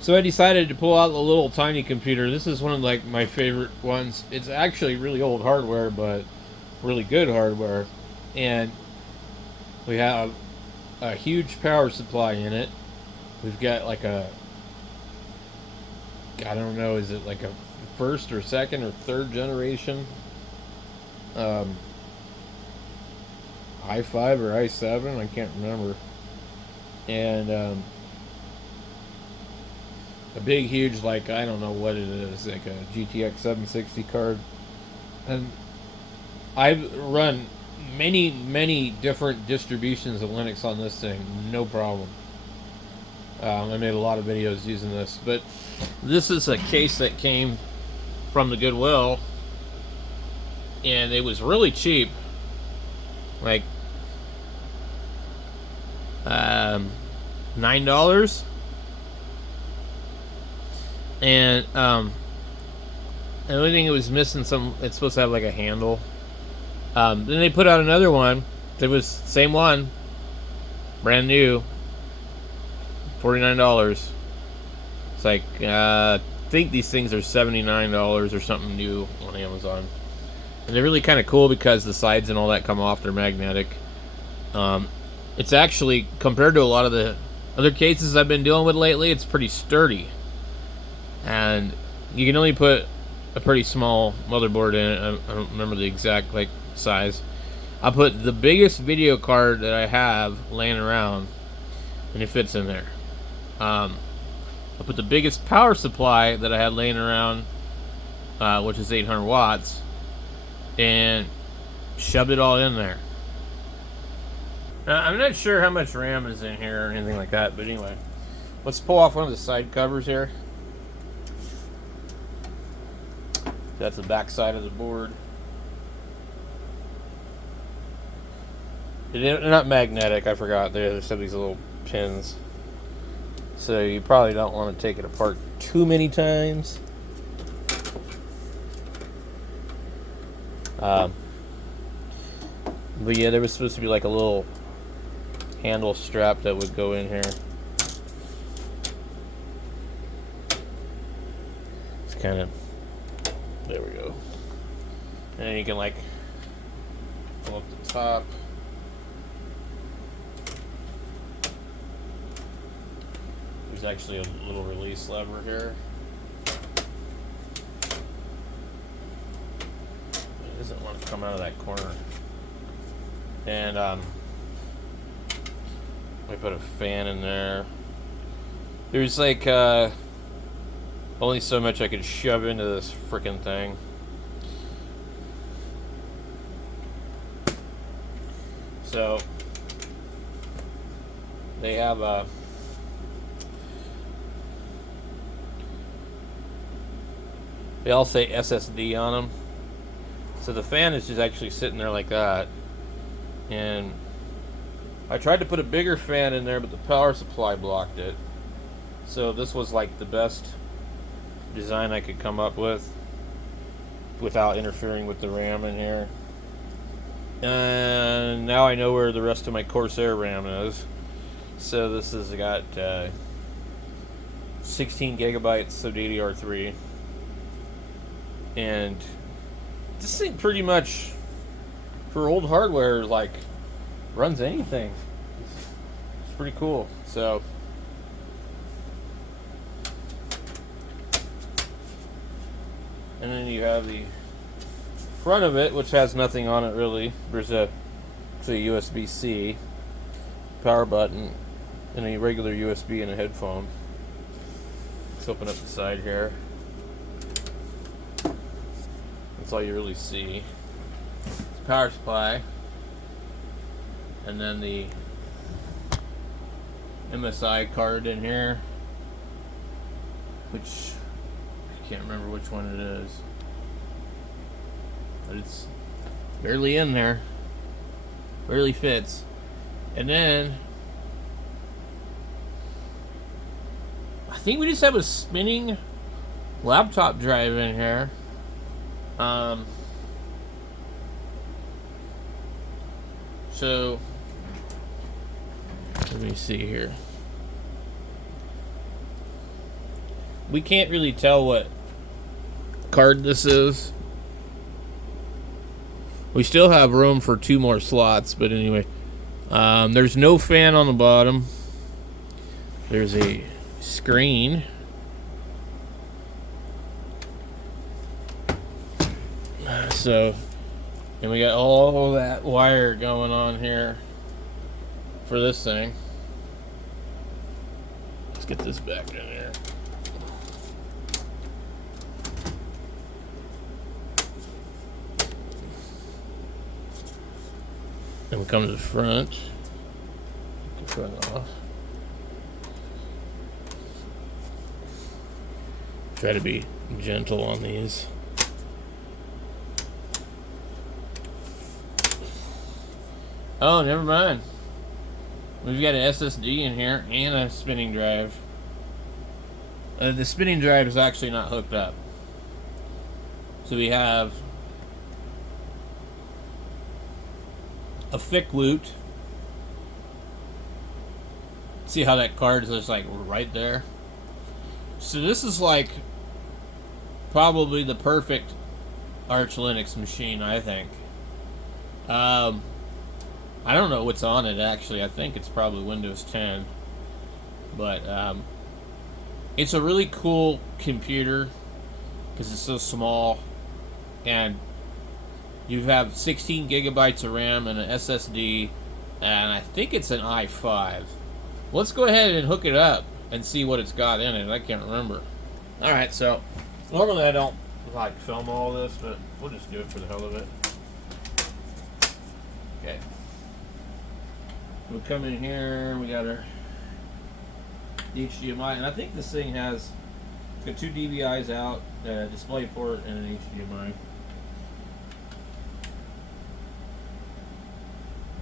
So I decided to pull out the little tiny computer. This is one of like my favorite ones. It's actually really old hardware, but really good hardware. And we have a huge power supply in it. We've got like a, I don't know, is it like a first or second or third generation um, i5 or i7? I can't remember. And a big, huge, like, I don't know what it is, like a GTX 760 card. And I've run many, many different distributions of Linux on this thing, no problem. I made a lot of videos using this, but this is a case that came from the Goodwill, and it was really cheap, like $9, and the only thing it was missing it's supposed to have like a handle. Then they put out another one. It was same one, brand new, $49. It's like I think these things are $79 or something new on Amazon, and they're really kind of cool because the sides and all that come off. They're magnetic. It's actually, compared to a lot of the other cases I've been dealing with lately, it's pretty sturdy, and you can only put a pretty small motherboard in it. I don't remember the exact like size. I put the biggest video card that I have laying around, and it fits in there. I put the biggest power supply that I had laying around, which is 800 watts, and shoved it all in there. Now, I'm not sure how much RAM is in here or anything like that, but anyway, let's pull off one of the side covers here. That's the back side of the board. They're not magnetic, I forgot. There's some of these little pins. So you probably don't want to take it apart too many times. But yeah, there was supposed to be like a little handle strap that would go in here. It's kind of, there we go. And then you can like pull up the top. There's actually a little release lever here. It doesn't want to come out of that corner. And I put a fan in there. There's like only so much I could shove into this frickin' thing. So they have a they all say SSD on them. So the fan is just actually sitting there like that. And I tried to put a bigger fan in there, but the power supply blocked it. So this was like the best design I could come up with without interfering with the RAM in here. And now I know where the rest of my Corsair RAM is. So this has got 16 gigabytes of DDR3. And this thing pretty much, for old hardware, like, runs anything. It's pretty cool. So and then you have the front of it, which has nothing on it really. There's a USB-C power button and a regular USB and a headphone. Let's open up the side here. That's all you really see. It's power supply, and then the MSI card in here, which I can't remember which one it is, but it's barely in there, barely fits. And then I think we just have a spinning laptop drive in here. So let me see here. we can't really tell what card this is. We still have room for 2 more slots, but anyway. There's no fan on the bottom. There's a screen. So, and we got all that wire going on here for this thing. Let's get this back in here. And we come to the front. Take the front off. Try to be gentle on these. Oh, never mind. We've got an SSD in here and a spinning drive. The spinning drive is actually not hooked up. So we have a thick loot. See how that card is just like right there? So this is like probably the perfect Arch Linux machine, I think. I don't know what's on it actually. I think it's probably Windows 10. But it's a really cool computer because it's so small, and you have 16 gigabytes of RAM and an SSD, and I think it's an i5. Let's go ahead and hook it up and see what it's got in it. I can't remember. Alright, so normally I don't like film all this, but we'll just do it for the hell of it. Okay. We'll come in here, we got our HDMI, and I think this thing has got 2 DVIs out, a display port, and an HDMI.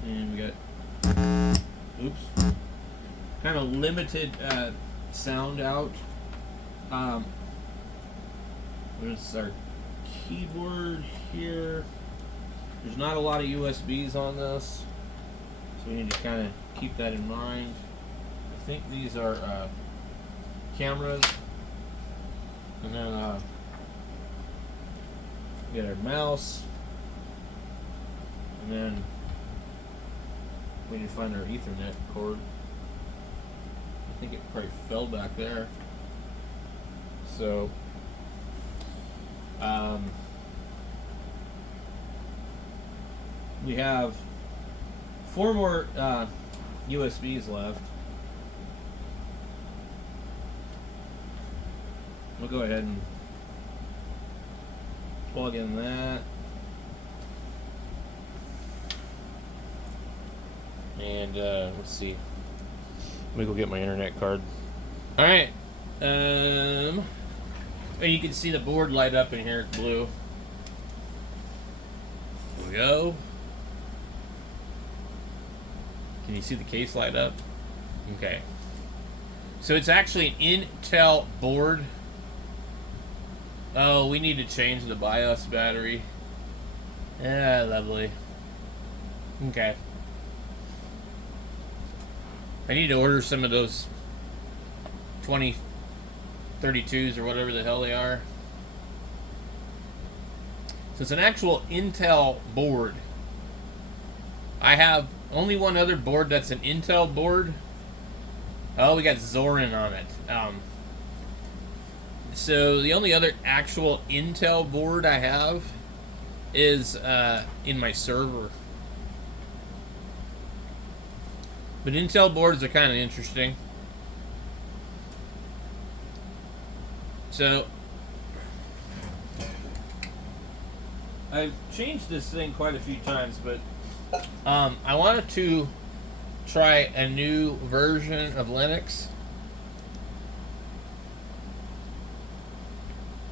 And we got, oops, kind of limited sound out. There's our keyboard here. There's not a lot of USBs on this, so we need to kind of keep that in mind. I think these are cameras, and then we got our mouse, and then we need to find our Ethernet cord. I think it probably fell back there. So, we have 4 more USBs left. We'll go ahead and plug in that. And let's see. Let me go get my internet card. Alright. And you can see the board light up in here. It's blue. There we go. Can you see the case light up? Okay. So it's actually an Intel board. Oh, we need to change the BIOS battery. Yeah, lovely. Okay. I need to order some of those 2032s or whatever the hell they are. So it's an actual Intel board. I have only one other board that's an Intel board. Oh, we got Zorin on it. So the only other actual Intel board I have is in my server. But Intel boards are kind of interesting. So I've changed this thing quite a few times, but I wanted to try a new version of Linux.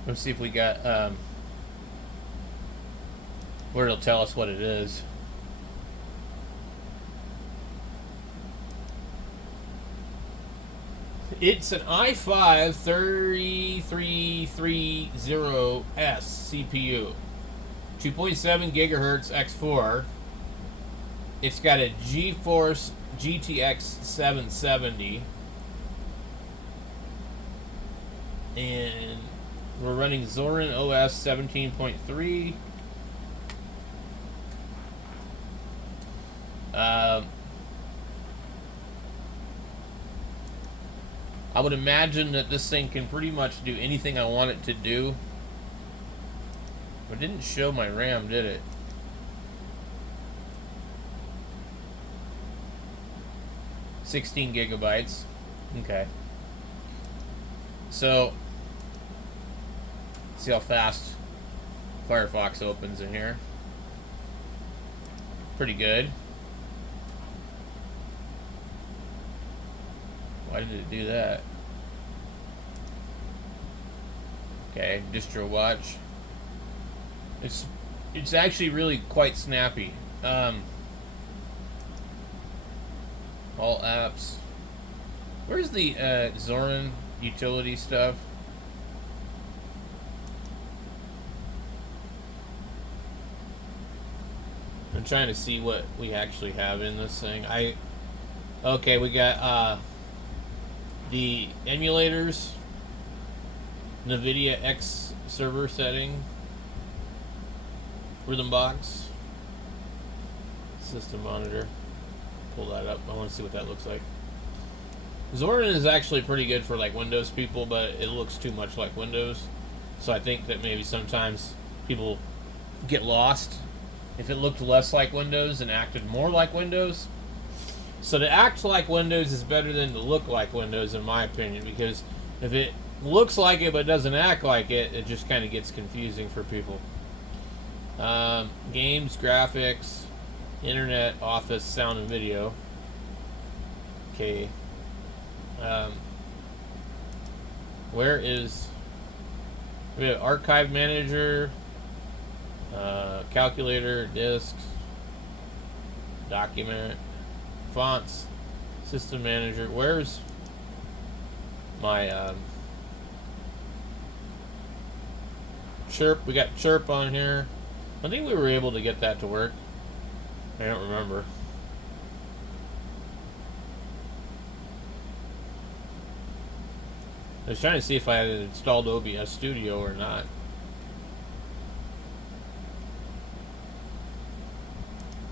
Let's see if we got where it'll tell us what it is. It's an i5 3330S CPU, 2.7 gigahertz X4. It's got a GeForce GTX 770. And we're running Zorin OS 17.3. I would imagine that this thing can pretty much do anything I want it to do. But it didn't show my RAM, did it? $16 GB. Okay. So, see how fast Firefox opens in here. Pretty good. Why did it do that? Okay, distro watch. It's actually really quite snappy. All apps. Where's the Zorin utility stuff? I'm trying to see what we actually have in this thing. Okay, we got the emulators, NVIDIA X server setting, Rhythm Box, system monitor. Pull that up. I want to see what that looks like. Zorin is actually pretty good for like Windows people, but it looks too much like Windows. So I think that maybe sometimes people get lost. If it looked less like Windows and acted more like Windows. So to act like Windows is better than to look like Windows, in my opinion, because if it looks like it but doesn't act like it, it just kind of gets confusing for people. Games, graphics, internet, office, sound and video. Okay. Where is... We have archive manager, calculator, disks, document, fonts, system manager. Where's my Chirp? We got Chirp on here. I think we were able to get that to work. I don't remember. I was trying to see if I had installed OBS Studio or not.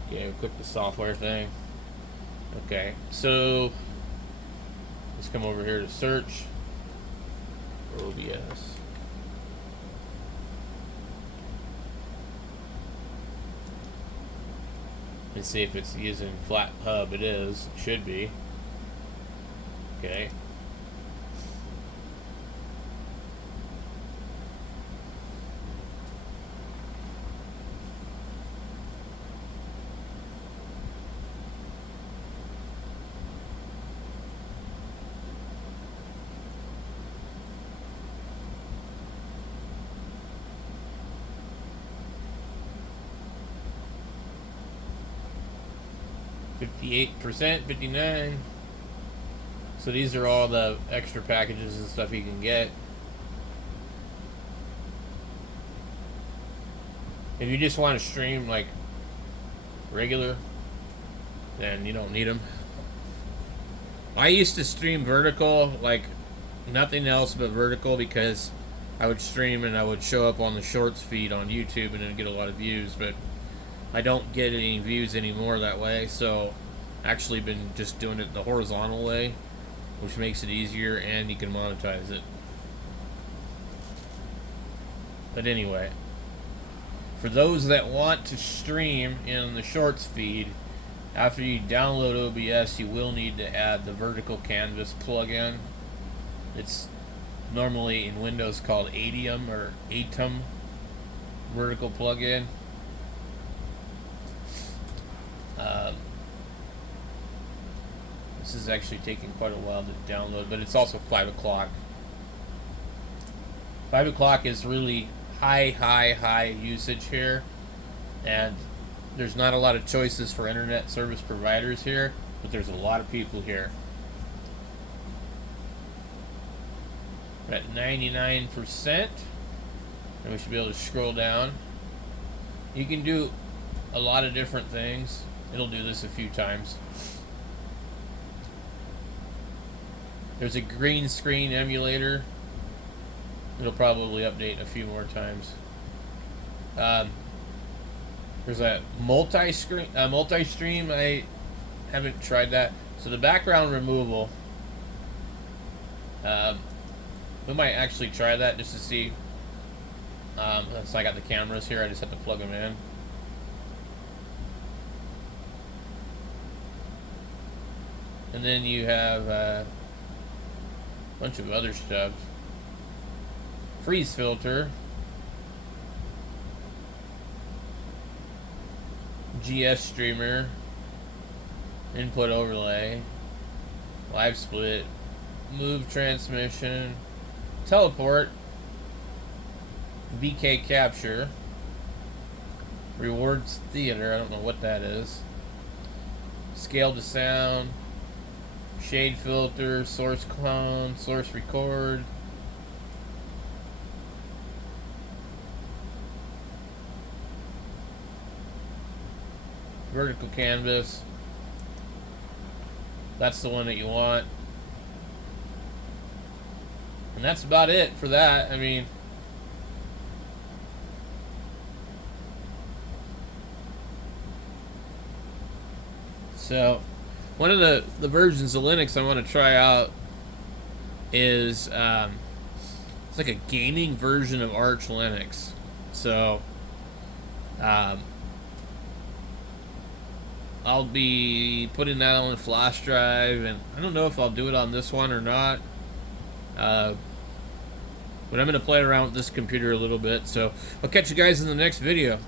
Okay, we'll click the software thing. Okay, so let's come over here to search for OBS. And see if it's using FlatHub. It is. It should be. Okay. %, 59. So these are all the extra packages and stuff you can get. If you just want to stream like regular, then you don't need them. I used to stream vertical, like nothing else but vertical, because I would stream and I would show up on the shorts feed on YouTube and then get a lot of views, but I don't get any views anymore that way, so actually been just doing it the horizontal way, which makes it easier and you can monetize it. But anyway, for those that want to stream in the shorts feed, after you download OBS, you will need to add the vertical canvas plugin. It's normally in Windows called Atom or Atom vertical plugin. This is actually taking quite a while to download, but it's also 5 o'clock. 5 o'clock is really high usage here, and there's not a lot of choices for internet service providers here, but there's a lot of people here. We're at 99%, and we should be able to scroll down. You can do a lot of different things. It'll do this a few times. There's a green screen emulator. It'll probably update a few more times. There's a multi-stream. I haven't tried that. So the background removal. We might actually try that just to see. So I got the cameras here. I just have to plug them in. And then you have a bunch of other stuff. Freeze filter. GS streamer. Input overlay. Live split. Move transmission. Teleport. VK capture. Rewards theater. I don't know what that is. Scale to sound. Shade filter. Source clone. Source record. Vertical canvas. That's the one that you want. And that's about it for that. I mean, so one of the versions of Linux I want to try out is it's like a gaming version of Arch Linux. So I'll be putting that on a flash drive, and I don't know if I'll do it on this one or not. But I'm going to play around with this computer a little bit. So I'll catch you guys in the next video.